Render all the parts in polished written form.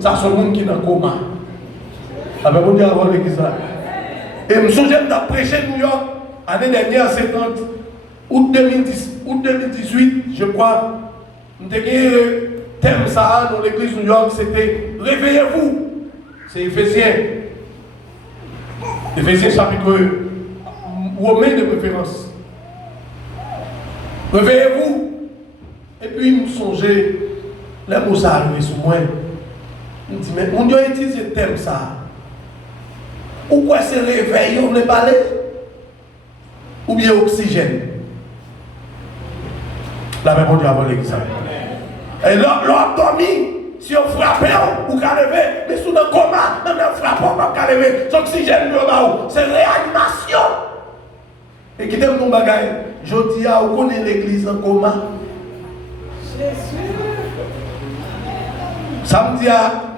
Ça, c'est le monde qui est dans le coma. Avec mon Dieu avant l'église là. Et je me souviens de prêcher à New York, l'année dernière, 70, août 2018, je crois. Nous avons le thème ça dans l'église de New York, c'était réveillez-vous. C'est Éphésiens. Éphésiens chapitre Romain de préférence. Réveillez-vous. Et puis, nous songeons, les mots ça arrivent sur moi. Je me dis, mais on doit utiliser le thème ça. Pourquoi c'est réveil, on ne parler? Ou bien oxygène? La même Dieu avant l'église. Et l'homme dormi, si on frappe, on peut lever. Mais si on est en coma, on ne frappe pas, on peut lever. C'est oxygène, c'est réanimation. Et qui t'aime mon bagage? Je dis à vous connaissez l'église en coma. Samedi,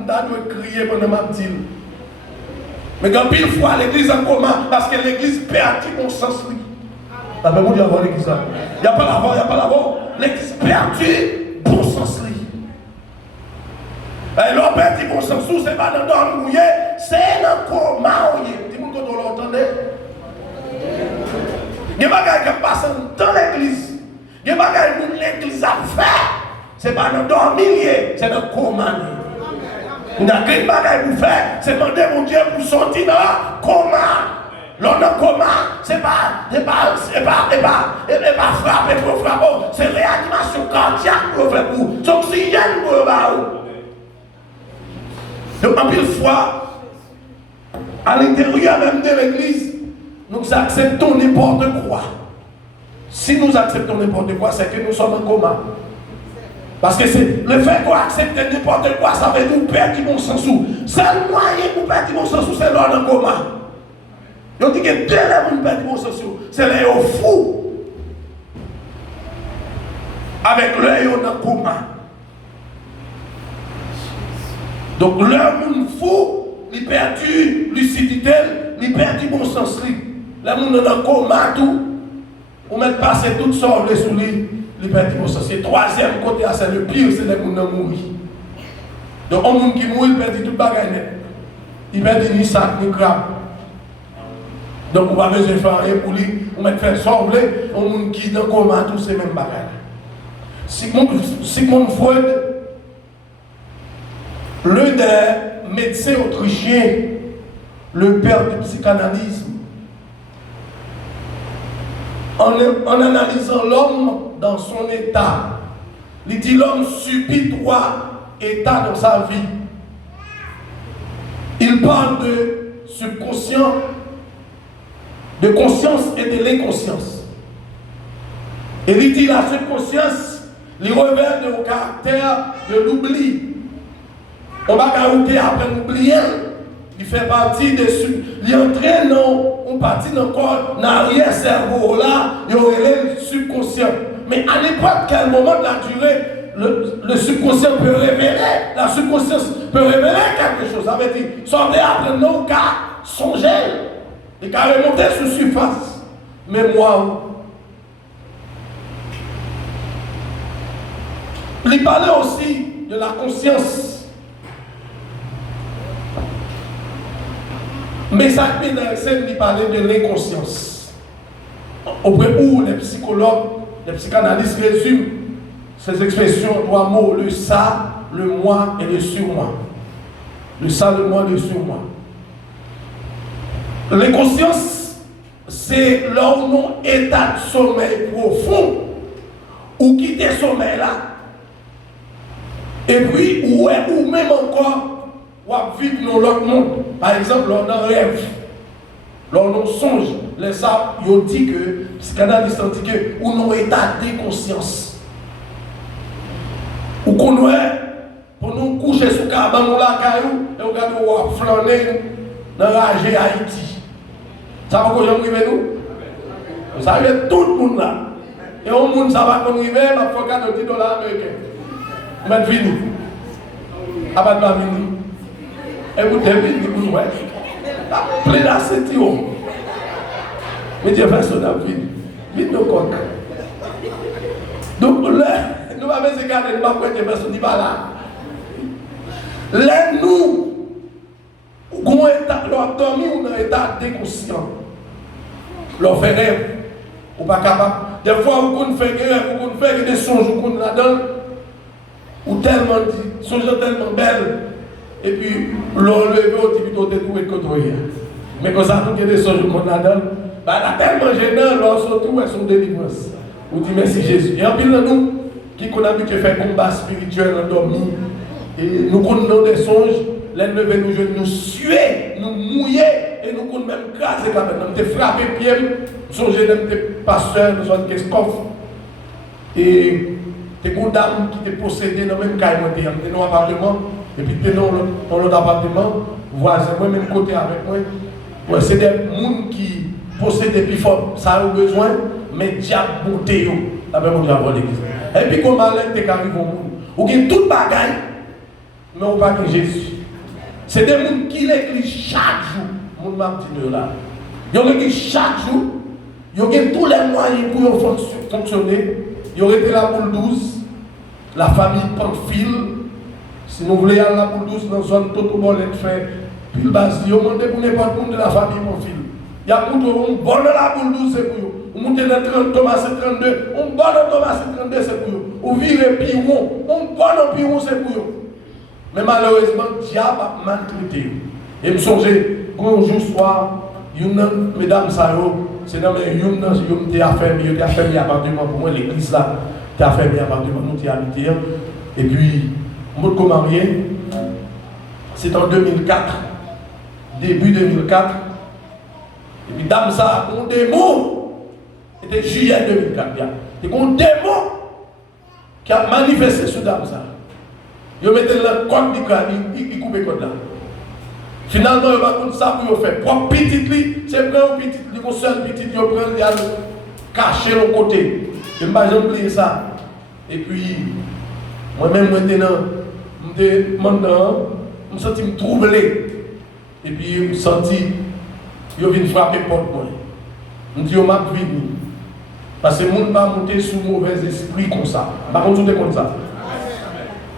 on doit crier pendant ma petite. Mais quand pile fois l'église en coma, parce que l'église perd bon sens. La même Dieu avant l'église. Il n'y a pas l'avant, il n'y a pas l'avant. L'église perd bon sens. Et l'on perd bon sens, c'est pas dans le mouillé, c'est dans le coma. Dis moi quand on l'entendait. Il y a des gens qui passent dans l'église. Il y a des gens qui l'église a fait. Ce n'est pas dans le dormir, c'est dans le coma. Il y a des choses pour faire, c'est demander mon Dieu pour sortir dans le coma. L'on est coma, c'est pas frapper pour frapper, c'est réanimation cardiaque pour faire pour, c'est oxygène pour faire. Donc, en pile fois, à l'intérieur même de l'église, nous acceptons n'importe quoi. Si nous acceptons n'importe quoi, c'est que nous sommes en coma. Parce que c'est le fait qu'on accepte n'importe quoi, ça veut nous perdre mon sens. C'est le moyen pour perdre mon sens, c'est l'on en coma. On dit que deux lèvres pour perdre mon sens, c'est les fous. Avec l'œil en coma. Donc l'homme fou, il perd lucidité, il perd bon sens. L'homme en coma, tout. On met passer toutes sortes de sous lui. Il perd bon sens. C'est le troisième côté, c'est le pire, c'est les gens qui mourent. Donc un monde qui mourut, il perd tout le bagage. Il perd ni sac, ni crabe. Donc on va besoin de faire rien pour lui. On va faire sortir un monde qui est dans le coma, tous ces mêmes bagages. Sigmund Freud, l'un des médecins autrichiens, le père du psychanalyse, en analysant l'homme dans son état, il dit l'homme subit trois états dans sa vie. Il parle de subconscient, de conscience et de l'inconscience. Et il dit la subconscience, il revêt le caractère de l'oubli. On va garder après l'oublier. Il fait partie de ce. Il entraîne une partie de corps, dans l'arrière-cerveau là, il aurait le subconscient. Mais à n'importe quel moment de la durée, le subconscient peut révéler, la subconscience peut révéler quelque chose. Ça veut dire, sortez après nos cas, songez, et qu'à remonter sur surface. Mémoire. Il parlait aussi de la conscience. Mais ça il parlait de l'inconscience. Auprès où les psychologues, les psychanalystes résument ces expressions en trois mots, le ça, le moi et le surmoi. Le ça, le moi, le surmoi. L'inconscience, c'est leur état de sommeil profond, ou quitter sommeil là, et puis, ou même encore, ou vivre dans l'autre monde. Par exemple, on a rêve, on songe. Les sables, ils ont dit que, psychanalystes ont dit que, ou non état de conscience. Ou qu'on est, pour nous coucher sous le cabane ou la caillou, et on regarde ou flâner dans la Haïti. Ça va qu'on arrive nous? Ça arrive tout le monde là. Et au monde, ça va qu'on arrive, il faut regarder $10 américains. On va venir. Abat ma venir. Et vous devez dire, ouais. Plein d'acétio. Mais Dieu fait son avis. Vite nos coques. Donc là, nous avons regardé, nous avons fait des personnes qui sont là. Là, nous, on est dormi ou dans l'état déconscient. Leur fait rêve. Ou pas capable. Des fois, vous faites des rêves, vous faites des songes, vous là-dedans. Ou tellement dit, songe tellement belle. Et puis, l'on levé au type de tout et côté. Mais quand ça, tout est des songes qu'on a dans, bah, là, tellement gênant, l'on se retrouve à son délivrance. On dit merci Jésus. Et en plus de nous, qui qu'on a vu que faire combat spirituel endormi, et nous connaissons des songes, les lever nous jeunes, nous suer, nous mouiller, et nous connaissons même craser quand même. Nous avons frappé pied, nous sommes des pasteurs, nous sommes des coffres. Et des dames qui étaient possédées dans le même cas, ils étaient dans l'appartement, et puis ils étaient dans l'autre appartement, voisin, moi, même côté avec moi. Ouais, c'est des gens qui possèdent des plus forts, ça a besoin, mais diable monté, la même chose avant l'église. Et puis, comme malin, tu arrives au monde, ou qui tout bagaille, mais on pas que Jésus. C'est des gens qui l'église chaque jour, mon petit là. Ils ont l'église chaque jour, ils ont tous les moyens pour fonctionner. Ils ont été là pour le 12, la famille Pamphile. Si nous voulons aller là pour le 12, dans la zone Totobolette, fait, puis le bas, ils ont monté pour n'importe qui de la famille Pamphile. Il y a pour tout, on bonne là pour le 12, c'est pour eux. On monte dans 30, Thomas c'est 32, on bonne Thomas c'est 32, c'est pour eux. On vire Piron, on bonne Piron, c'est pour eux. Mais malheureusement, le diable a maltraité. Et je me souviens, quand un jour soir, une mesdames, c'est dans les une qui a fermé l'appartement pour moi, l'église là, qui a fermé l'appartement, nous qui habité. Et puis, moi, comme marié, c'est en 2004, début 2004. Et puis, dame, ça, on démon, c'était juillet 2004. Et on démon qui a manifesté sur dame, ça. Ils mettaient le code du crâne, ils coupaient le code là. Finalement, ils vont ça pour faire. Pour petit, c'est prendre un petit, ils seul petit, ils prennent, ils cacher le côté. Je ne vais pas oublier ça. Et puis, moi-même, maintenant, je me senti troublé. Et puis, je me senti, je viens frapper porte moi. Je me dis, je m'a venu. Parce que le monde va monter sous mauvais esprit comme ça. Par contre, tout est comme ça.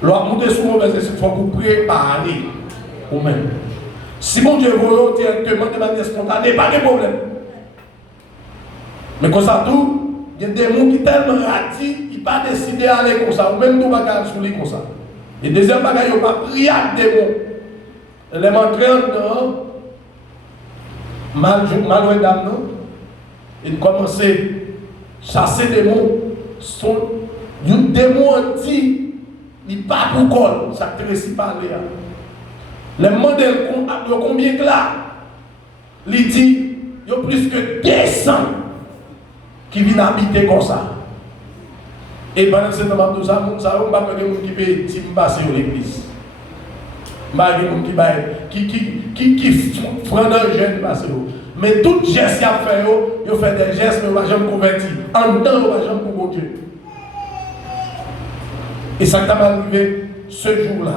Lorsque vous montez sous mauvais esprit, il faut vous préparer vous-même. Si mon Dieu veut directement de manière spontanée, pas de problème. Mais comme ça, tout, il y a des gens qui sont tellement ratis, ils ne pas décidé d'aller comme ça, ou même tout bagage sur lui comme ça. Et deuxième bagage, ils n'ont pas prié à des mots. Les m'entraînent dans mal ou dame, non? Ils commencent à chasser des mots. Des démons anti. Il pas pour col, ça ne réussit pas à aller. Les modèles de combien de là, il dit, il y a plus que 200 qui viennent habiter comme ça. Et pendant ce temps, tout ça, on ne va pas de gens qui peuvent passer sur l'église. Qui font un jeune passer. Mais tout geste qu'il a fait, il fait des gestes, mais il ne va jamais convertir. En dedans, il ne va jamais pour Dieu. Et ça t'est arrivé ce jour-là.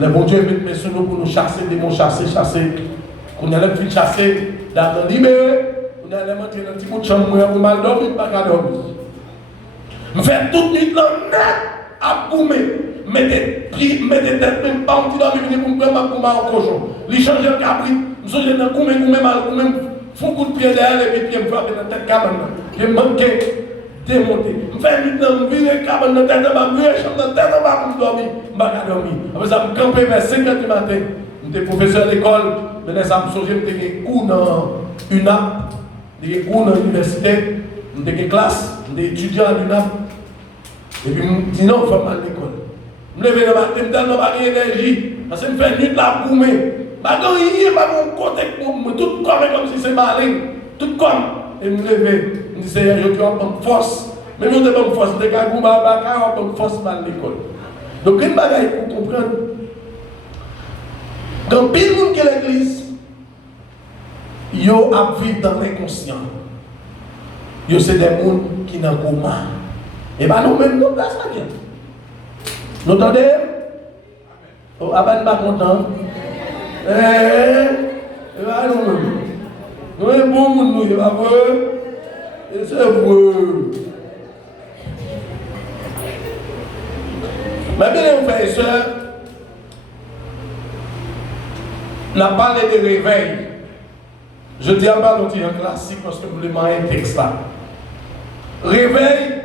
Le bon Dieu met sur nous pour nous chasser, démons chasser. Qu'on a l'air de chasser, d'être libéré. On a l'air de monter dans un petit bout de chambre, on mal dormi, pas qu'à dormir. Je fais toute nuit là, à goumer. Mettez tête, même pas un petit dormi, venez pour me prendre ma gouma en cochon. Les changer de cabri, je suis dans goumer, mal, font coup de pied derrière, et puis me frapper dans la tête cabane. Je manquais. Démonté. Je fais une nuit, je vire le cabane dans la tête, je vire la chambre dans la tête, je vais dormir. Je ne vais pas dormir. Après ça, je me campais vers 5 h du matin. J'étais professeur d'école. Maintenant, ça me songeait, j'étais des cours dans UNAP, des cours dans l'université, j'étais des classes, j'étais étudiant à l'UNAP. Et puis, je me dis non, il faut mal à l'école. Je me lève le matin, je me donne ma énergie. Parce que je fais une nuit là pour moi. Je ne vais pas mon côté pour moi. Tout comme si c'est malin. Tout comme. Et je me lève. Je me dis, je dois avoir une force. Mais je dois avoir une force. Je dois avoir une force à l'école. Donc, une bagaille pour comprendre. Dans pile monde qui est l'église, ils vivent dans l'inconscient. Ils sont des gens qui n'ont pas coma. Et bien nous-mêmes, nous plaçons ça bien. Vous entendez? Oh, ah ben, pas content. Nous-mêmes. Nous sommes bons, nous, c'est pas vrai. Et c'est vrai. Mais bien, les frères et sœurs, n'a parlé de réveil. Je dis à pas l'autre un classique parce que vous voulez un texte là. Réveil,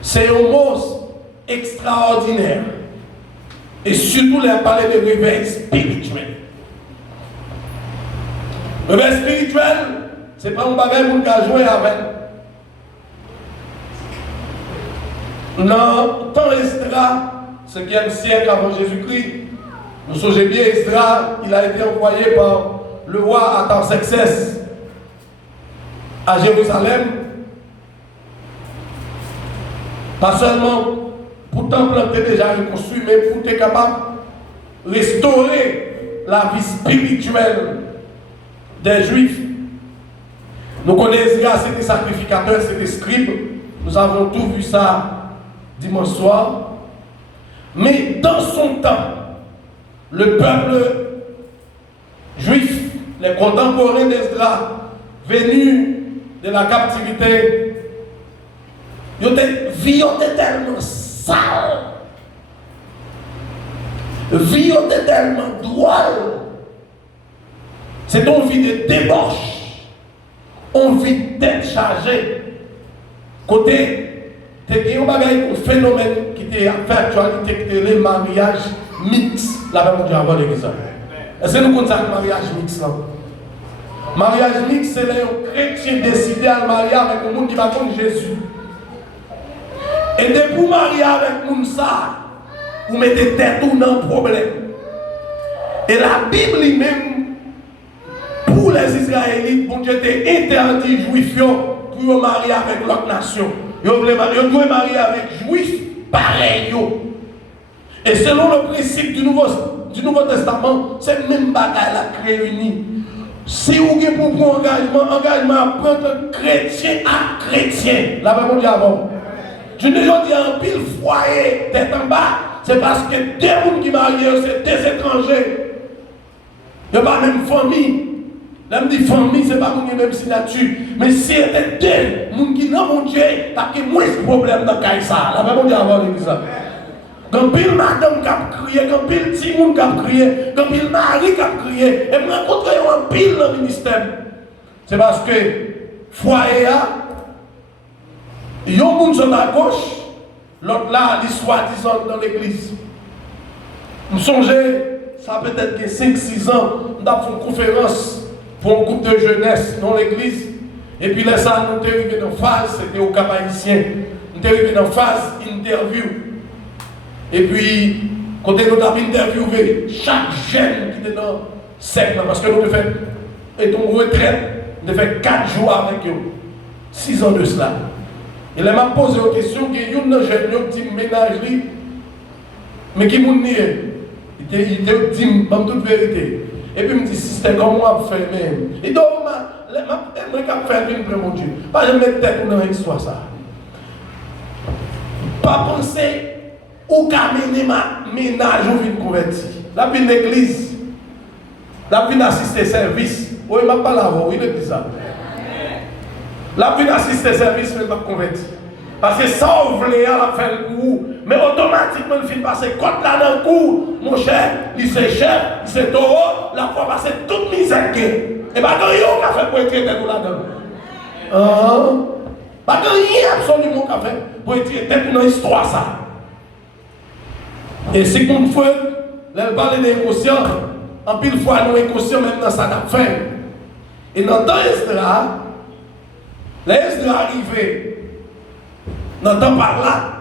c'est un mot extraordinaire. Et surtout, il a parlé de réveil spirituel. Réveil spirituel, ce n'est pas un bagage pour nous jouer avec. Dans le temps Esdras, 5e siècle avant Jésus-Christ, nous songez bien, Esdras, il a été envoyé par le roi Artaxerxès à Jérusalem. Pas seulement pour le temple était déjà reconstruit, mais pour être capable de restaurer la vie spirituelle des Juifs. Nous connaissons Esdras, c'était sacrificateur, c'était scribe. Nous avons tout vu ça dimanche soir. Mais dans son temps, le peuple juif, les contemporains d'Esdras, venus de la captivité, ils étaient tellement sales, ils étaient tellement drôles. C'est une vie de débauche, une vie d'être chargée. Côté, il y a un phénomène qui était fait actualité, qui était le mariage mixte. Là, on dit avant l'église. Est-ce que nous connaissons le mariage mixte là? Mariage mixte, c'est les chrétiens décidés à marier avec un monde qui va contre Jésus. Et dès que vous mariez avec un monde ça, vous mettez tête ou dans le problème. Et la Bible lui-même, pour les Israélites, bon Dieu était interdit juifs pour marier avec l'autre nation. Ils doivent marier avec juifs pareils. Et selon le principe du Nouveau Testament, c'est le même bagaille la réunie. Si vous avez pour engagement à prendre chrétien à chrétien, la même chose avant. Je ne dis un pile foyer tête en bas, c'est parce que des gens qui marient, c'est des étrangers. Il n'y a pas la même famille. Là, je dis famille, ce n'est pas la même signature. Mais si c'était deux gens qui n'ont mon Dieu, il y a moins de problèmes dans le cas. La même chose avant l'église. Quand pile madame qui a crié, quand pile petit monde qui a crié, quand pile mari qui a crié, et me rencontrer un pile dans le ministère. C'est parce que foyer, il y a un monde sur la gauche, l'autre là, il soi-disant dans l'église. Je me songeais, ça peut être que 5-6 ans, nous avons fait une conférence pour un groupe de jeunesse dans l'église. Et puis là, ça, nous sommes arrivés dans la phase, c'était au Cap Haïtien. Nous sommes arrivés dans la phase interview. Et puis, quand nous avons interviewé chaque jeune qui était dans le cercle, parce que nous avons fait une retraite, nous avons fait 4 jours avec eux, 6 ans de cela. Et là, m'a posé une question, il y a un jeune qui dit ménage, mais qui m'a dit, il dit, toute vérité. Et puis il me dit, si c'était comme moi, je fais même. Et donc, je vais faire une mon Dieu. Pas je mettre tête dans l'histoire ça. Pas penser où amener ma ménage ou une convertie. La vie de l'église, la vie d'assister service. Oui, il m'a pas là, oui, il dit ça. La vie d'assister service, mais pas converti. Parce que ça, on voulait faire le coup, mais automatiquement, il finit passer contre là dans le coup. Mon cher, il s'est chef, il s'est taureau, la fois passer toute misère. Et pas quand il y a fait pour être traité là-dedans. Pas quand il y a absolument qu'à faire pour être traité dans l'histoire ça. Et c'est qu'on fait, elle parle des inconscients, en pile fois nous inconscients même dans ça n'a fait. Et dans le temps Esdras, les Esdras arrivés, dans le temps par là,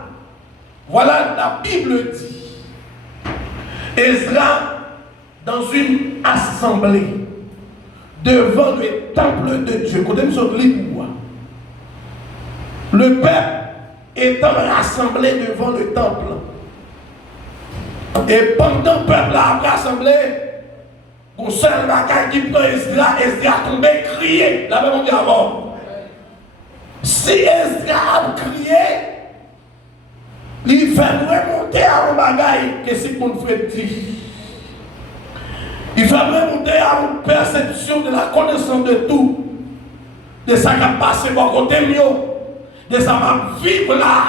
voilà la Bible dit, Esdras dans une assemblée devant le temple de Dieu, quand nous sommes libres, le peuple étant rassemblé devant le temple. Et pendant le peuple a rassemblé, pour seul bagaille qui prend Esdras, Esdras tombé crié. La même on dit avant. Si Esdras a crié, il fait remonter à un bagaille que c'est qu'on fait dire. Il fait remonter à une perception de la connaissance de tout, de ça qui a passé par côté mieux, de ça qui va vivre là.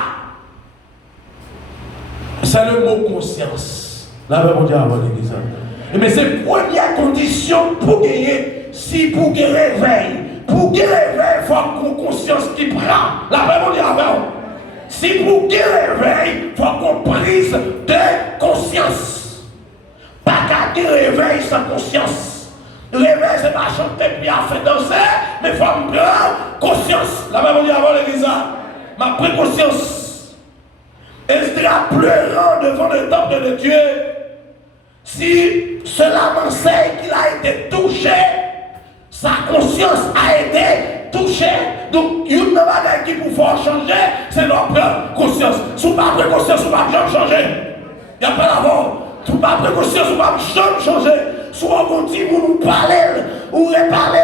C'est le mot conscience. Là, on dit avant l'église. Mais c'est la première condition pour gagner. Si pour gagner réveil, il faut qu'on conscience qui prend. La Bible dit avant. Si pour gagner réveil, il faut qu'on prise de conscience. Pas qu'à réveil sans conscience. Réveil, c'est pas chanter puis à faire danser, mais il faut prendre conscience. La Bible dit avant l'église, ma pris conscience. Esdras pleurant devant le temple de Dieu. Si cela m'enseigne qu'il a été touché, sa conscience a été touchée. Donc, il y a une bagaille qui peut faire changer, c'est leur prendre conscience. Si vous n'avez pas conscience, vous ne pouvez jamais changer. Il n'y a pas d'avant. Si vous n'avez pas conscience, vous ne pouvez jamais changer. Soit on dit, vous nous parlez, ou reparlez,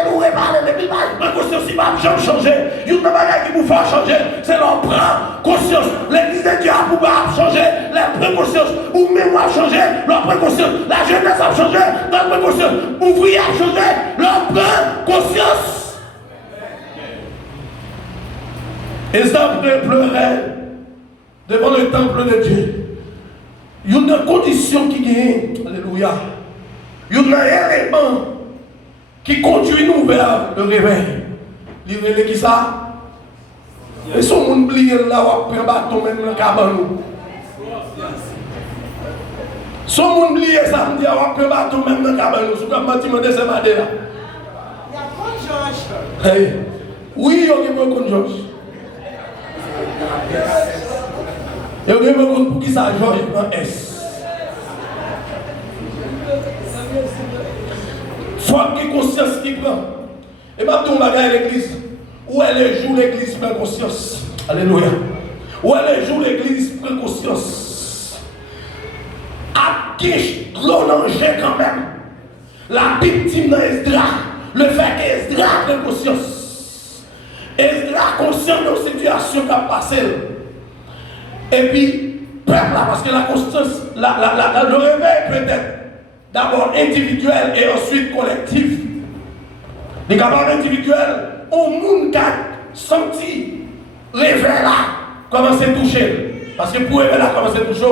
mais puis pas conscience, il ne va jamais changer. Il y a une bagaille qui peut faire changer, c'est leur prendre conscience. L'église de Dieu a pour changer, leur prendre conscience. Ou même a changé, leur prendre conscience. La jeunesse a changé, leur prendre conscience. Ouvrier a changé, leur prendre conscience. Et ça pleurait devant le temple de Dieu. Il y a une condition qui gagne. Alléluia. Il y a un élément qui conduit nous vers le réveil. Il y a qui ça? Et si on oublie là, on prend bateau même dans le cabane. Si on oublie ça, on dit on prend bateau même dans le cabane. Si on a dit que c'est pas là. Il y a bon Georges. Oui, il y a bon Georges. Il y a bon pour qui ça Georges en S. Faut qu'il conscience qui prend. Et maintenant, on va l'église. Où est le jour l'église prend conscience? Alléluia. Où est le jour l'église prend conscience? À qui l'onangé quand même? La victime d'Esdras. Le fait qu'Esdras prend conscience. Esdras conscient de la situation qui a passé. Et puis, peuple là, parce que la conscience, le réveil peut être d'abord individuel et ensuite collectif. Les capables individuels, au monde qui a senti réveil là, commencer à toucher. Parce que pour réveil là, commencer à toucher,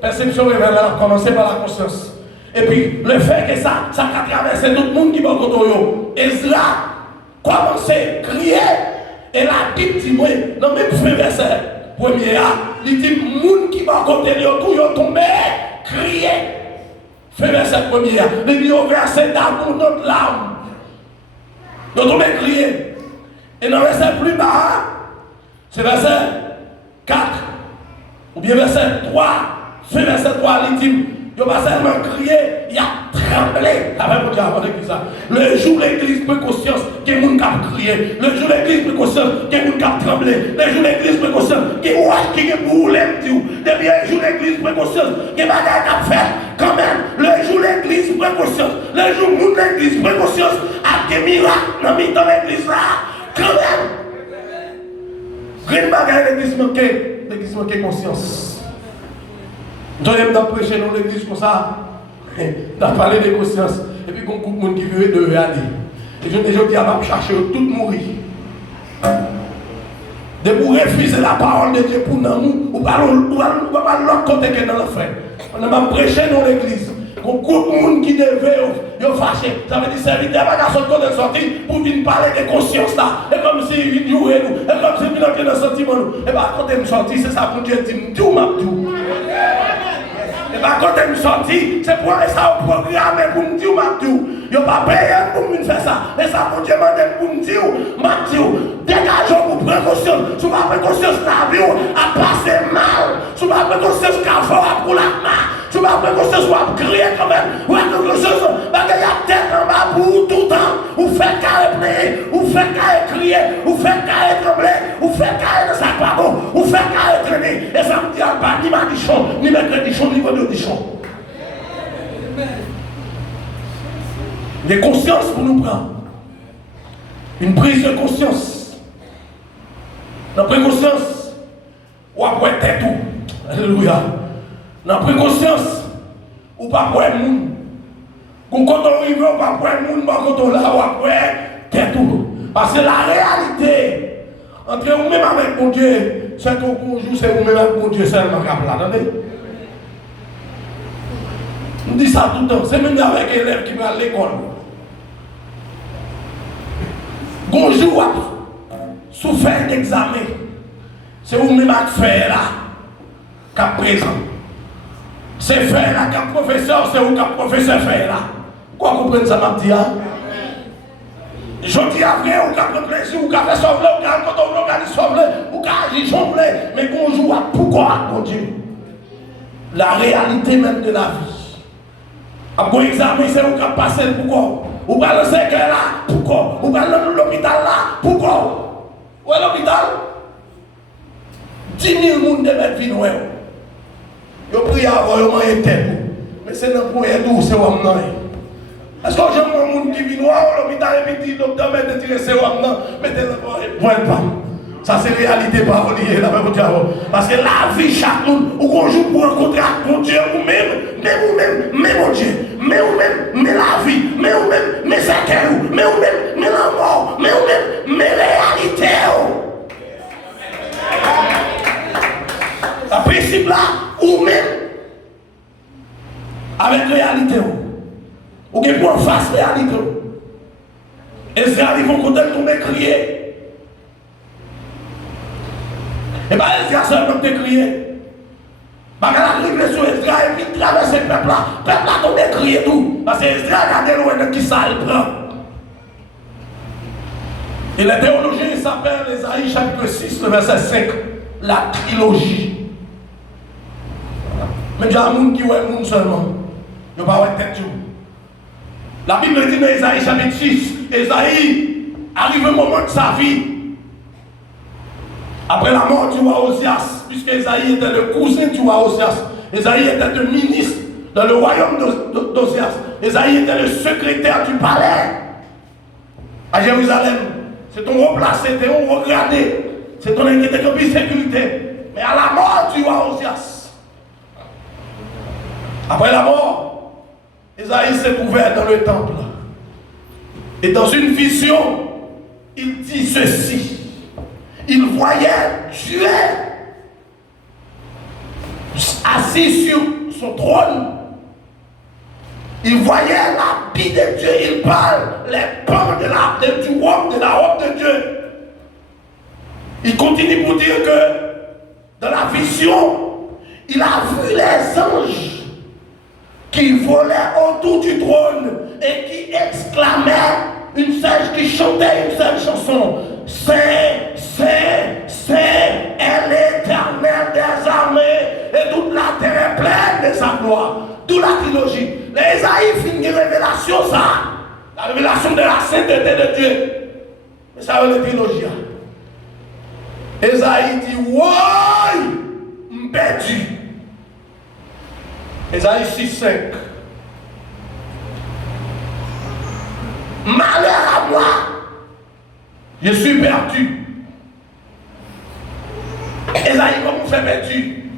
perception réveil là, commencer par la conscience. Et puis, le fait que ça a traversé tout le monde qui va côté yo. Ezra commence à crier. Et la Bible dit, moi, dans le même verset, premier, il dit, monde qui va côté yo, tout yo tombé, crier. Fait verset premier, il dit au verset d'amour notre larme. Nous tombons crier. Et dans le verset plus bas, c'est verset 4, ou bien verset 3, fait verset 3, il dit, il n'a pas seulement crié, il a tremblé. La Bible dit avant l'église. Le jour où l'église prend conscience que les gens ont crié. Le jour où l'église prend conscience que les gens ont tremblé. Le jour où l'église prend conscience que les gens ont brûlé. Depuis le jour où l'église prend conscience que les gens ont fait. Quand même, le jour où l'église prend conscience, le jour où l'église prend conscience, à des miracles dans l'église là. Quand même. Rien de bagaille l'église manquait conscience. J'aime d'en prêcher dans l'église comme ça, d'en parler de conscience, et puis qu'on coupe le monde qui veut de aller. Et je dis à va chercher tout mourir. De vous refuser la parole de Dieu pour nous, ou pas l'autre côté que dans l'enfer. On a prêché dans l'église. Qu'on coupe le monde qui devait fâcher. Ça veut dire serviteur va sortir de sortie pour venir parler de conscience là. Et comme si il jouait nous, et comme si il venait dans le sentiment nous. Et bien quand il sortir, c'est ça pour Dieu dit, tout m'a tout. Et bien quand il sortir, c'est pour ça au programme pour me dire m'a tout. Il n'y a pas payé pour me faire ça. Et ça pour Dieu m'a pour me dire, m'a tout. Dégageons pour prendre conscience. Si vous avez conscience la vie a passé mal. Si vous avez conscience qu'à faire pour la main. Tu vas prendre conscience, ou à crier quand même, ou à quelque chose, parce qu'il y a tête en bas pour tout le temps, ou faire qu'à pleurer, ou faire qu'à crier, ou faire qu'à trembler, ou faire qu'à de sa pardon, ou faire qu'à traîner. Et ça me dit pas ni Madichon, ni Mercredichon, ni Vendredichon. Des consciences pour nous prendre. Une prise de conscience. Dans prise de conscience, ou après tête tout. Alléluia. Dans pris conscience, ou pas pour le monde. Quand on arrive, ou pas pour le monde, quand on là, ou après, c'est tout. Parce que la réalité, entre vous-même avec mon Dieu, c'est qu'on joue, c'est vous-même avec mon Dieu seulement qui a attendez. Je dis ça tout le temps. C'est même avec les élèves qui vont à l'école. Bonjour, sous fin d'examen, c'est vous-même à faire là, qu'à présent. C'est faire là, qu'à professeur, c'est vous qu'à professeur faire là. Quoi comprendre ça, m'a dit? Je dis après, ou qu'à prendre plaisir, ou qu'à faire sauver, ou qu'à sauver, ou qu'à agir sauver, mais bonjour, pourquoi, mon Dieu? La réalité même de la vie. Après l'examen, c'est vous qui passez, pourquoi? Ou pas le secret là, pourquoi? Ou pas l'hôpital là, pourquoi? Où est l'hôpital? 10 000 personnes de mettre vie noire. Ils prient avant, ils mangent tête. Mais c'est dans pour aider, c'est où non. Est-ce que j'ai un monde qui vit noir, l'hôpital et puis le docteur met de tirer c'est où non, mettez-le point pas. Ça c'est réalité pas reliée là même parce que la vie chaque monde ou qu'on joue pour rencontrer mon Dieu ou même mon Dieu, mais ou même mais la vie, mais ou même mais c'est que mais ou même mais la mort, mais ou même mais réalité. La principe là ou même avec réalité ou que pour face réalité. Et c'est arrivé au côté de tomber crier. Et bien, Ezra seulement te crié. Parce qu'elle arrive sur Ezra et puis traverse le peuple là. Le peuple là tombe crié tout. Parce que Ezra a regardé loin de qui ça il prend. Et le théologien s'appelle Ésaïe chapitre 6, le verset 5. La trilogie. Mais il y a un monde qui voit un monde seulement. Il n'y a pas de tête. La Bible dit dans Ésaïe chapitre 6, Ésaïe arrive un moment de sa vie. Après la mort du roi Osias, puisque Ésaïe était le cousin du roi Osias, Ésaïe était le ministre dans le royaume d'Osias, Ésaïe était le secrétaire du palais à Jérusalem. C'est ton replacé, c'est ton regardé, c'est ton inquiété comme sécurité. Mais à la mort du roi Osias, après la mort, Ésaïe s'est ouvert dans le temple. Et dans une vision, il dit ceci. Il voyait Dieu assis sur son trône. Il voyait la vie de Dieu. Il parle les pans du robe, de la robe de Dieu. Il continue pour dire que dans la vision, il a vu les anges qui volaient autour du trône et qui exclamaient qui chantait une seule chanson. Saint, Saint, Saint est l'Éternel des armées et toute la terre est pleine de sa gloire. D'où la trilogie. Les Isaïe finit une révélation, ça. La révélation de la sainteté de Dieu. Mais ça veut la trilogie. Isaïe dit, ouais, perdu. Isaïe 6, 5. Malheur à moi. Je suis perdu. Esaïe, comment vous faites perdu?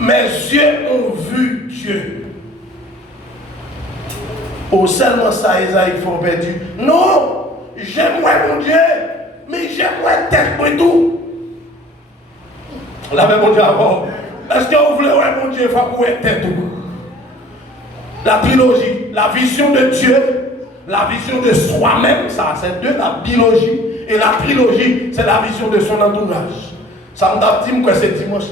Mes yeux ont vu Dieu. Oh, seulement ça, Esaïe, faut perdu. Non, j'aime mon Dieu, mais j'aime tête pour tout. La même mon Dieu avant. Est-ce que vous voulez mon Dieu, il faut pour tête tout? La trilogie, la vision de Dieu. La vision de soi-même, ça, c'est deux, la biologie. Et la trilogie, c'est la vision de son entourage. Ça me dit que c'est dimanche,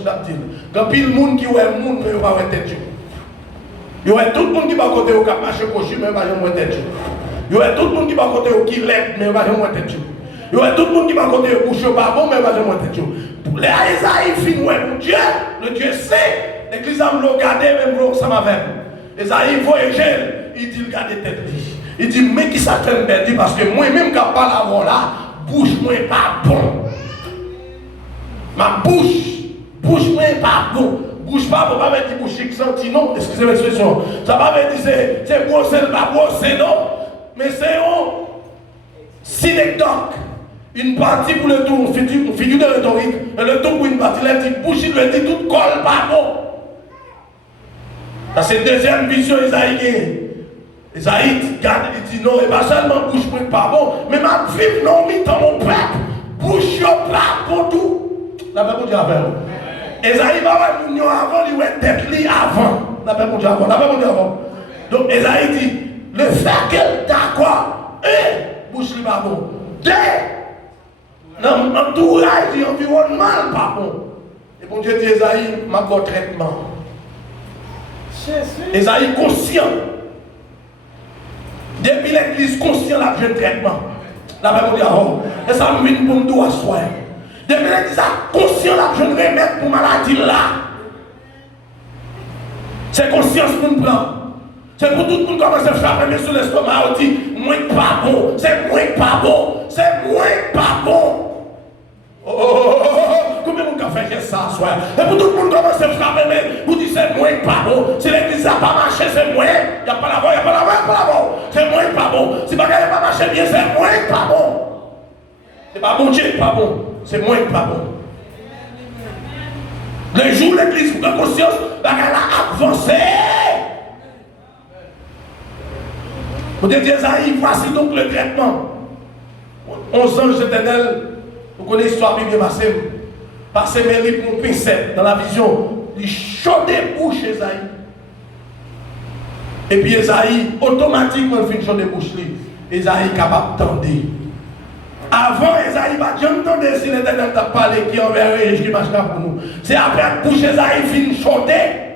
quand pile le monde qui voit le monde, mais il va voir tête. Il y a tout le monde qui va côté au cap marché cochu, mais il va voir tête. Il y a tout le monde qui va côté au qui lève, mais il va voir tête. Il y a tout le monde qui va côté au couche pas bon, mais il va voir tête. Les Isaïe fin ouais, mon Dieu, le Dieu sait. L'église a me regardé, même ça m'a fait. Isaïe voyageur, il dit regardez tête. Il dit, mais qui ça fait perdu parce que moi-même, quand je parle avant là, bouche moi pas bon. Ma bouche moi pas bon. Bouche pas bon, pas me dire bouche qui senti, non, excusez-moi l'expression. Ça va me dire, c'est brosser, pas brosser, non. Mais c'est un synecdoque. Une partie pour le tour, une figure de rhétorique. Et le tour pour une partie, il dit bouche, il lui dit tout colle pas bon. Ça c'est la deuxième vision isaïenne. Esaïe garde, il dit non, et pas seulement bouche pour pas bon, mais ma vie non mis dans mon peuple, bouche pas pour tout. La même chose avec Esaïe va voir l'union avant, il va tête li avant. La paix mondiale avant. La paix mondiale avant. Donc, Esaïe dit, le fait qu'elle d'accord, et bouche li pas bon. Deux, dans l'entourage de l'environnement pas bon. Et bon Dieu dit, Esaïe, m'a bon traitement. Esaïe conscient. Depuis l'église conscient, la jeune traitement. La paix mondiale avant. Et ça me vient pour nous doigt soir. Depuis l'église conscient, la jeune remède pour maladie là. C'est conscience pour nous prendre. C'est pour tout le monde commencer à frapper sur l'estomac. On dit, moi pas bon. C'est moi pas bon. C'est moi pas bon. Combien de monde fait ça ce soir? Et pour tout le monde commence à frapper, mais vous dites, c'est moi pas bon. Si l'église n'a pas marché, c'est moi. Il n'y a pas la voix, il n'y a pas la voix, il n'y a pas la voix. C'est moi pas bon. Si le bagage n'a pas marché bien, c'est moi pas bon. C'est pas bon Dieu, pas bon. C'est moi pas bon. Le jour où l'église prend conscience, elle a avancé. Vous dites, Esaïe, voici donc le traitement. 11 anges éternels, vous connaissez l'histoire bien passée. Passez mes livres pour pincette dans la vision. Il chaudait bouche Esaïe. Et puis Esaïe, automatiquement, il fait chaudé bouche. Esaïe est capable d'entendre. Avant, Esaïe va jamais entendre si l'Éternel t'a parlé qui enverrait et qui marchera pour nous. C'est après que bouche Esaïe finit chaudée.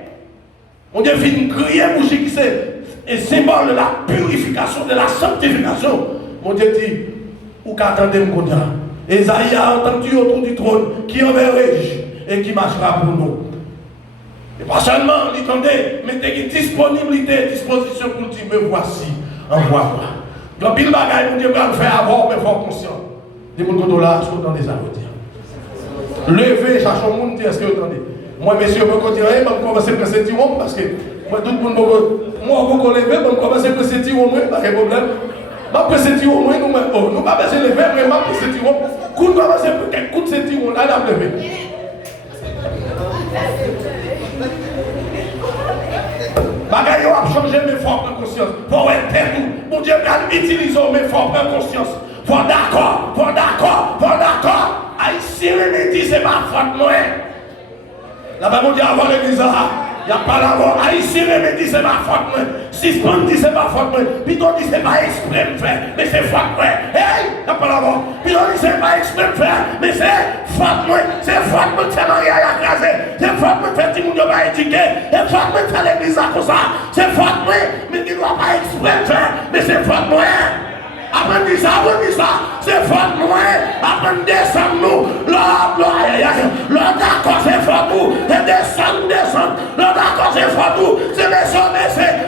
On dit finit crier bouche qui c'est un symbole de la purification, de la sanctification. Mon Dieu dit, où qu'attendez mon Dieu? Esaïe a entendu autour du trône qui enverrai-je et qui marchera pour nous. Et pas seulement, il entendait, mais des disponibilité, disposition pour dire, me voici, envoie-moi. Quand pile bagaille, mon Dieu va le faire avoir, mais fort conscient. Des gens qui sont là, sont dans les applaudissements. Levez, cherchez le monde, est-ce que vous entendez? Moi, monsieur, je peux dire, je vais commencer à presser Tiron, parce que moi, tout le monde, moi, je vais lever, je vais commencer à presser Tiron, pas de problème. Je vais presser Tiron, nous ne pouvons pas presser lever, mais je vais presser Tiron. Quand on commence à coup de ce Tiron, là, je vais lever. Bagaille a changé mes formes de conscience. Pour être tout. Mon Dieu, utilisons mes formes de conscience. Pour d'accord, pour d'accord, pour d'accord. Haïtien, il dit, c'est ma faute, moi. Là-bas, mon Dieu, avant l'église, il n'y a pas la voix. Haïtien, il dit, c'est ma faute, moi. Sispon dit, c'est ma faute, moi. Piton dit, c'est pas exprès, mais c'est faute, moi. Hey, il n'y a pas la voix. Piton dit, c'est pas exprès, mais c'est faute, moi. C'est faute, moi, c'est mariage à craser. C'est faute, moi, c'est petit monde pas éduqué. C'est faute, moi, c'est l'église comme ça. C'est faute, moi, mais il ne doit pas exprès, mais c'est faute, moi. Après ça, c'est faute moi. Après descendre nous, le d'accord c'est faute nous. C'est descendre. Le d'accord c'est faute nous. C'est descendre,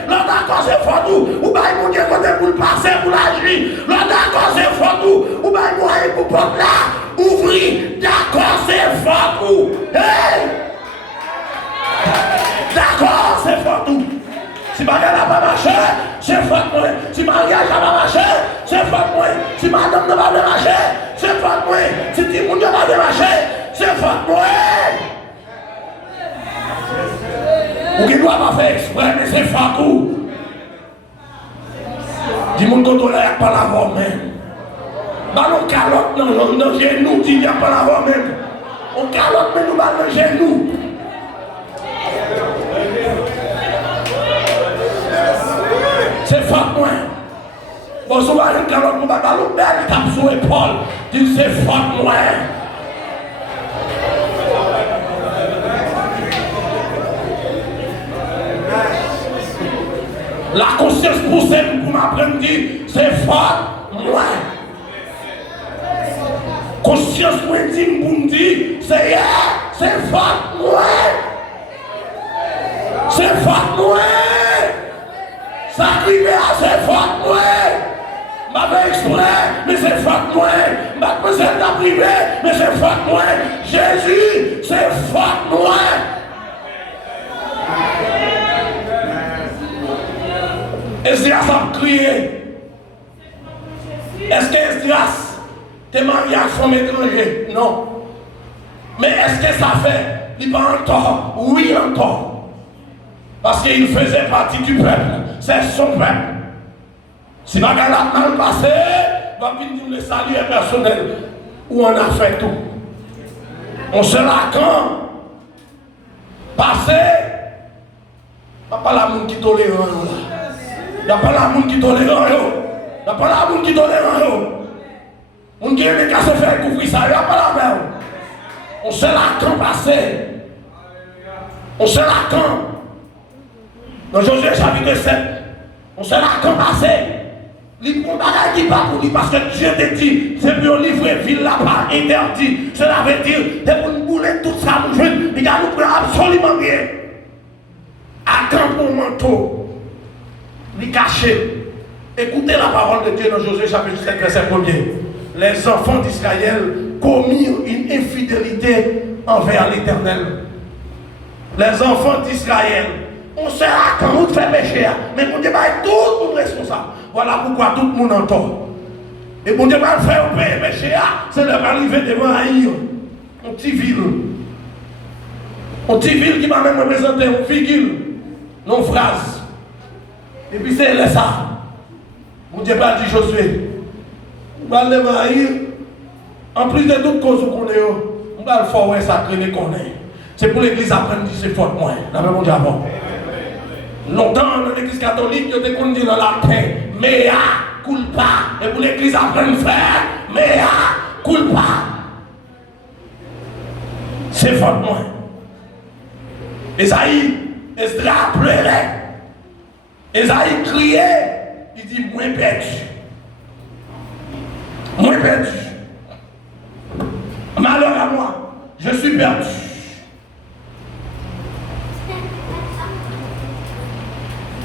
le d'accord c'est faute nous. Ou bien mon Dieu côté pour le passer, pour l'agir. Le d'accord c'est faute nous. Ou bien moi pour porte là, ouvrir. D'accord c'est faute nous. Hey! D'accord c'est faute nous. Si ma gare n'a pas marché, c'est faute moi. Si ma gare n'a pas marché, c'est faute moi. Si madame n'a pas marché, c'est faute moi. Si tout le monde n'a pas marché, c'est faute moi. Ou qui ne doit pas faire exprès, mais c'est faute ou. Dis-moi qu'on doit pas la voix même. Ballon calotte dans le genou, il n'y a pas la voix même. On calotte, mais nous ballons le genou. C'est faute moi. Bon, souvent, une calotte, nous ballons belle tape sur l'épaule. Dis c'est faute moi. La conscience pousse pour m'apprendre dit c'est faute moi. Conscience pour dire pour me dire c'est faute moi. C'est faute moi. Ça crive à c'est faute moi. M'avait exprès, mais c'est faute moi. Ma présence à privé, mais c'est faute moi. Jésus, c'est faute moi. Esdras a crié. Est-ce que Esdras t'es marié à son étranger? Non. Mais est-ce que ça fait? Il va en tort? Oui, en tort. Parce qu'il faisait partie du peuple. C'est son peuple. Si ma gare a mal passé, va venir le salut personnel. Où on a fait tout. On se l'a quand passé. pas la monde qui tolérant là. Il n'y a pas la monde qui tolérant yo. Il n'y a pas la monde qui tolérant yo. On qui aime qu'à se faire couvrir ça, il n'y a pas la même. On sait la camp passer. On sait la camp. Dans Josué chapitre 7, on sait la camp passer. Il prend bagage qui pas pour lui parce que Dieu te dit, c'est pour livrer ville là pas interdit. Cela veut dire, c'est pour nous bouler tout ça, nous jeunes, il va nous prendre absolument rien. Attends pour manteau, lui cacher. Écoutez la parole de Dieu dans Josué chapitre 7, verset 1er. Les enfants d'Israël commirent une infidélité envers l'Éternel. Les enfants d'Israël, on sait là quand on fait péché, mais on dit bah, tout le monde responsable. Voilà pourquoi tout le monde entend. Et on dit bah, le faire péché, c'est de arriver devant Haïr, un petit ville. Un petit ville qui m'a même représenté une figure, non phrase. Et puis c'est là ça. On dit bah, dit Josué, on va aller devant Haïr, en plus de toutes causes qu'on est, on va le faire sacré qu'on est. C'est pour l'église apprendre que c'est fort moins. La même chose avant. Longtemps, dans l'église catholique, il y a des gens qui disent dans la terre, mea culpa. Et pour l'église apprendre à faire, mea culpa. C'est fort moins. Esaïe, Esdras pleurait. Esaïe criait. Il dit, moins perdu. Moins perdu. Malheur à moi, je suis perdu.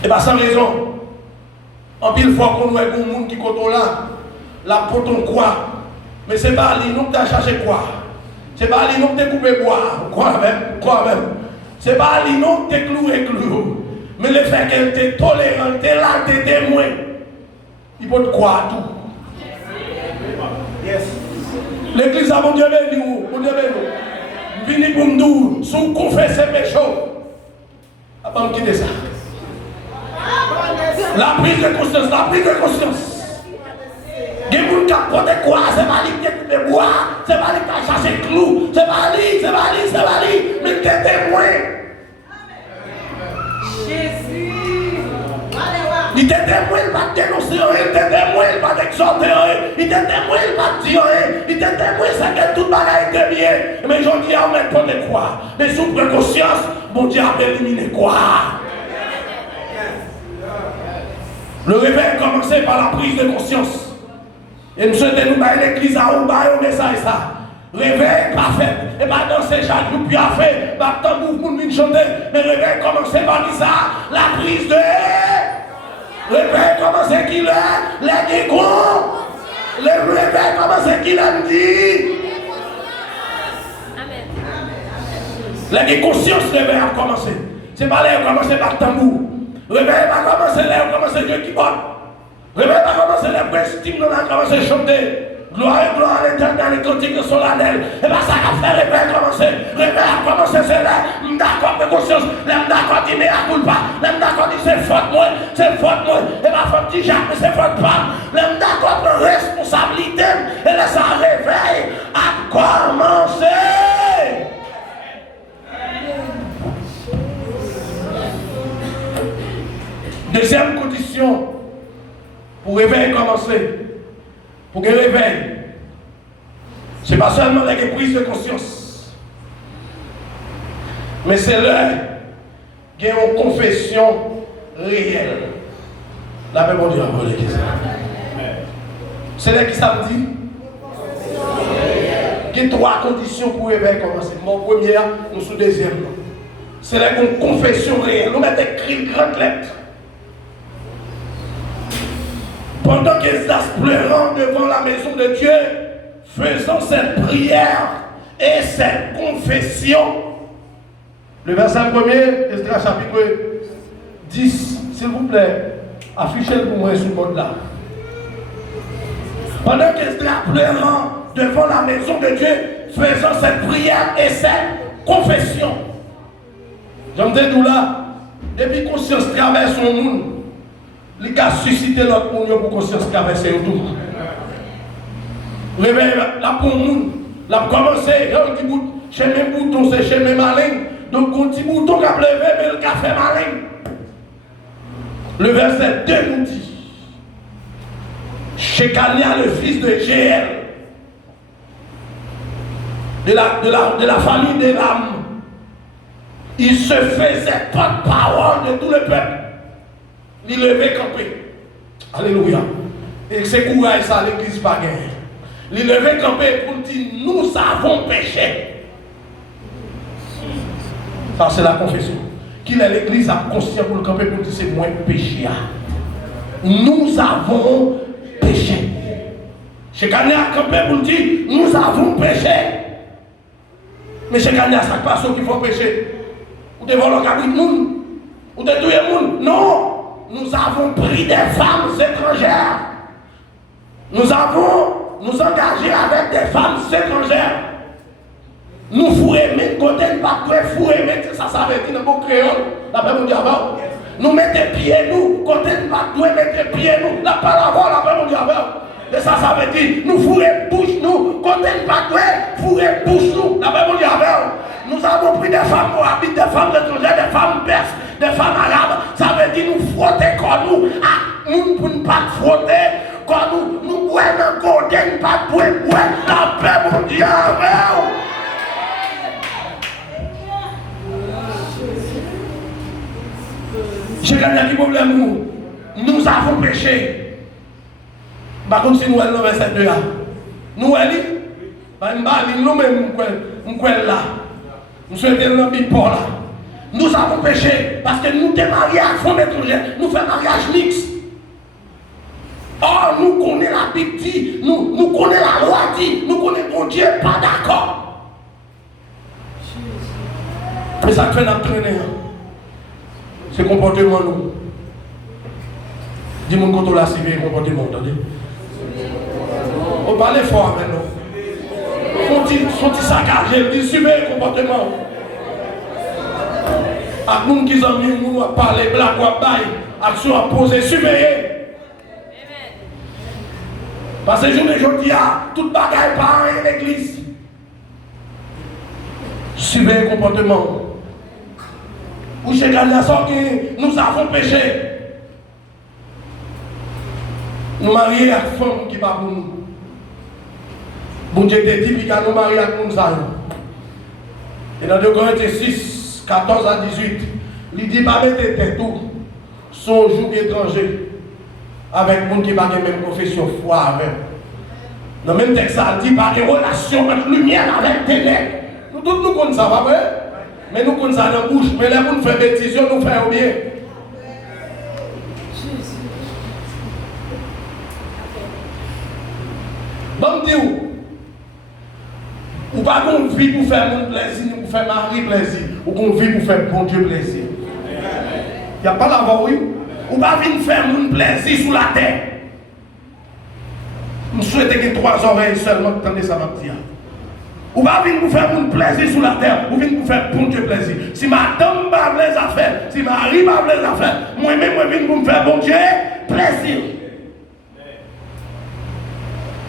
Et bien sans raison, en pile fois qu'on voit un monde qui côté là, la poton quoi, mais c'est pas lui nous qui a cherché quoi, c'est pas lui nous qui a coupé bois, quoi même, c'est pas lui nous qui a cloué clou, mais le fait qu'elle était tolérante, elle là, t'es témoin, il peut te croire tout. Yes. L'église a mon Dieu béni, mon Dieu béni, vini pour nous, sous confesser péché, avant de quitter ça. La prise de conscience, la prise de conscience. Il y a des gens qui ont porté quoi, c'est pas lui qui a coupé bois, c'est pas lui qui a cherché clou, c'est pas lui, mais qui est témoin. Jésus. Il était témoin, il va dénoncer, il était témoin, il va exhorter, il était témoin, il va dire, il était témoin, c'est que tout le bagage était bien. Mais je dis, on met pas de quoi. Mais sous conscience, mon Dieu a éliminé quoi. Le réveil a commencé par la prise de conscience. Et nous souhaitons nous bailler l'église à où bailler un message ça. Réveil parfait. Et pas danser chaque jour puis à faire. Pas tant pour nous chanter. Mais réveil a commencé par ça. La prise de. Réveil a commencé qu'il est. Les décons. Le réveil a commencé qu'il a dit. Amen. La conscience réveil a commencé. C'est pas là a commencé par tambour. Réveil va commencer là, on commence Dieu qui porte. Réveil va commencer là, pour estime, on a commencé à chanter. Gloire et gloire à l'éternel, les cantiques solennels. Et bien ça a fait réveil a commencé. Réveil a commencé, c'est là. D'accord de conscience. L'homme d'accord dit, mais à coule pas. L'homme d'accord dit, c'est faute moi. C'est faute moi. Et ma faute dit, Jacques, mais c'est faute pas. L'homme d'accord de responsabilité. Et là, ça réveil a commencé. Deuxième condition pour réveil commencer, pour que réveil, ce n'est pas seulement la prise de conscience, mais c'est l'heure qu'il y a une confession réelle. La même Dieu a volé qui ça. C'est là qui samedi. Il y a trois conditions pour réveil commencer. Mon premier, nous sous deuxième. C'est là une confession réelle. Nous mettons écrit une grande lettre. Pendant qu'Esdras pleurant devant la maison de Dieu, faisant cette prière et cette confession. Le verset 1er, Esdras chapitre 10, s'il vous plaît, affichez-le pour moi sur le bord là. Pendant qu'Esdras pleurant devant la maison de Dieu, faisant cette prière et cette confession. J'aime dire là, depuis conscience traverse son monde, il a suscité l'autre monde pour conscience traverser tout. Réveil là pour nous, là commencé, chez mes boutons, c'est chez mes malins. Donc un petit bouton qui a levé, mais le café malin. Le verset 2 nous dit, Shekania, le fils de Jéel, de la famille d'Élam, il se faisait porte-parole de tout le peuple. Il levait campé. Alléluia. Et c'est courage ça, l'église pas gagné. Il levait campé pour dire, nous avons péché. Ça c'est la confession. Qu'il est l'église a conscient pour le camper pour dire c'est moins péché. Nous avons péché. Chez Kanye a campé pour dire nous avons péché. Mais chez Kanye, ça ne passe pas qu'il faut pécher. Ou de voler le monde, ou de tuer le monde. Non. Nous avons pris des femmes étrangères. Nous avons nous engagé avec des femmes étrangères. Nous fourrés, côté de pas fourrés, ça veut dire dans le créole, la paix mondiale. Nous mettons pieds, nous, côté de pas mettre pieds, nous, la parole, la paix mondiale. Et ça veut dire, nous fourrés bouche, nous, côté de pas fourrés bouche, nous, la paix mondiale. Nous avons pris des femmes moabites, des femmes étrangères, des femmes perses, des femmes arabes. Ça veut dire, nous frotter comme nous, nous pour ne pas frotter, comme nous boire dans côté de pas boire, la paix mondiale. J'ai gagné un problème. Nous avons péché. Par contre, si nous allons dans verset 2, nous allons, nous-mêmes, nous là. Nous sommes dans le là. Nous avons péché parce que nous sommes mariés à fond étranger. Nous faisons mariage mixte. Or, nous connaissons la Bible dit, nous connaissons la loi dit, nous connaissons mon Dieu pas d'accord. Mais ça fait notre traîner. Ce comportement nous. Dis-moi quand on l'a suivi, comportement, attendez. On parle fort avec nous. Faut-il saccager, dis suivez le comportement. À nous qui ont mis, nous parler, blague, bail, action à poser, surveiller. Parce que je me dis, toute bagaille par l'église. Suivez le comportement. Ou chez Galiasson que nous avons péché. Nous marions à femme qui pas pour nous. Bon Dieu te dit que nous marions à nous. Et dans 2 Corinthiens 6, 14 à 18, il dit pas mettre tête tout son joug étranger avec les gens qui n'ont pas la même confession foi avec. Dans le même texte, ça dit pas de relation entre lumière avec ténèbres. Nous tous nous connaissons ça, pas vrai? Mais nous connaissons ça dans la bouche. Mais là, pour nous faire bêtises, nous faisons bien. Bon, dis ou pas qu'on vit pour faire mon plaisir, pour faire Marie plaisir, ou qu'on vit pour faire bon Dieu plaisir. Il n'y a pas la voix, oui. Ou pas venir faire mon plaisir sous la terre. Je souhaite que 3 oreilles seulement, attendez ça, ma dire. Ou pas venir pour faire mon plaisir sous la terre, ou venir pour faire bon Dieu plaisir. Si madame va les affaires, si Marie va les affaires, moi-même, je viens pour me faire bon Dieu plaisir.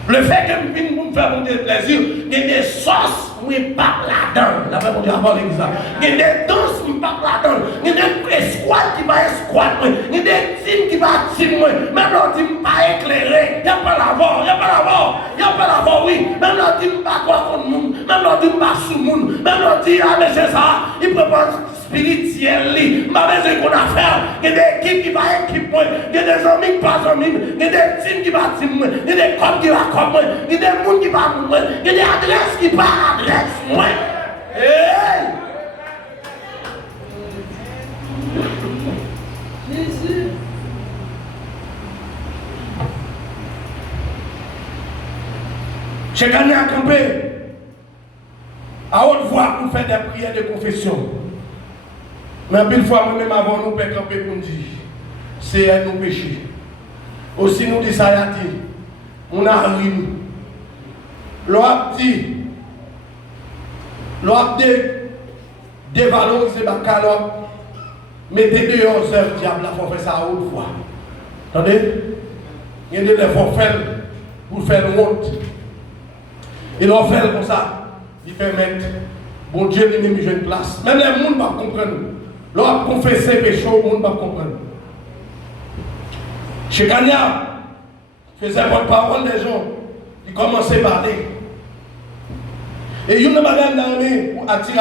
Le fait que je viens pour me faire bon Dieu plaisir, il y a des sauces, je ne pas là-dedans. La même avant l'église. Il y a des danses, je ne pas là-dedans. Il y a des escouades qui vont escouades. Il y a des teams qui vont team. Même là, on ne dit pas éclairé. Il n'y a pas l'avoir, il n'y a pas l'avoir. Il n'y a pas l'avoir, oui. Même là, on ne dit pas quoi contre le monde. Même là, on ne dit pas sous le monde. Même là, on dit, ah, mais c'est ça. Il prépare spirituel. Ma besoin qu'on a fait. Il y a des équipes qui vont équipe. Il y a des amis qui passent amis. Il y a des teams qui vont team. Il y a des corps qui vont corps. Il y a des gens qui vont moi. Il y a des adresses qui vont adresses moi. Hey! Jésus. J'ai gagné à camper. À haute voix pour faire des prières de confession. Mais une fois, moi-même avant, nous pouvons camper pour nous dire c'est nos péchés. Aussi, nous disons ça, on a ri. L'on dit, dévaloriser ma calotte, mettez dehors aux œuvres diable, il faut faire ça à haute voix. Attendez? Il y a des forfaits pour faire honte. Et l'on fait comme ça, il permet, bon Dieu, lui même une place. Même les gens ne peuvent pas comprendre. L'on confesse péché, le monde ne peut pas comprendre. Chekania faisait porte-parole des gens. Il commençait à parler. Et une madame l'armée pour attirer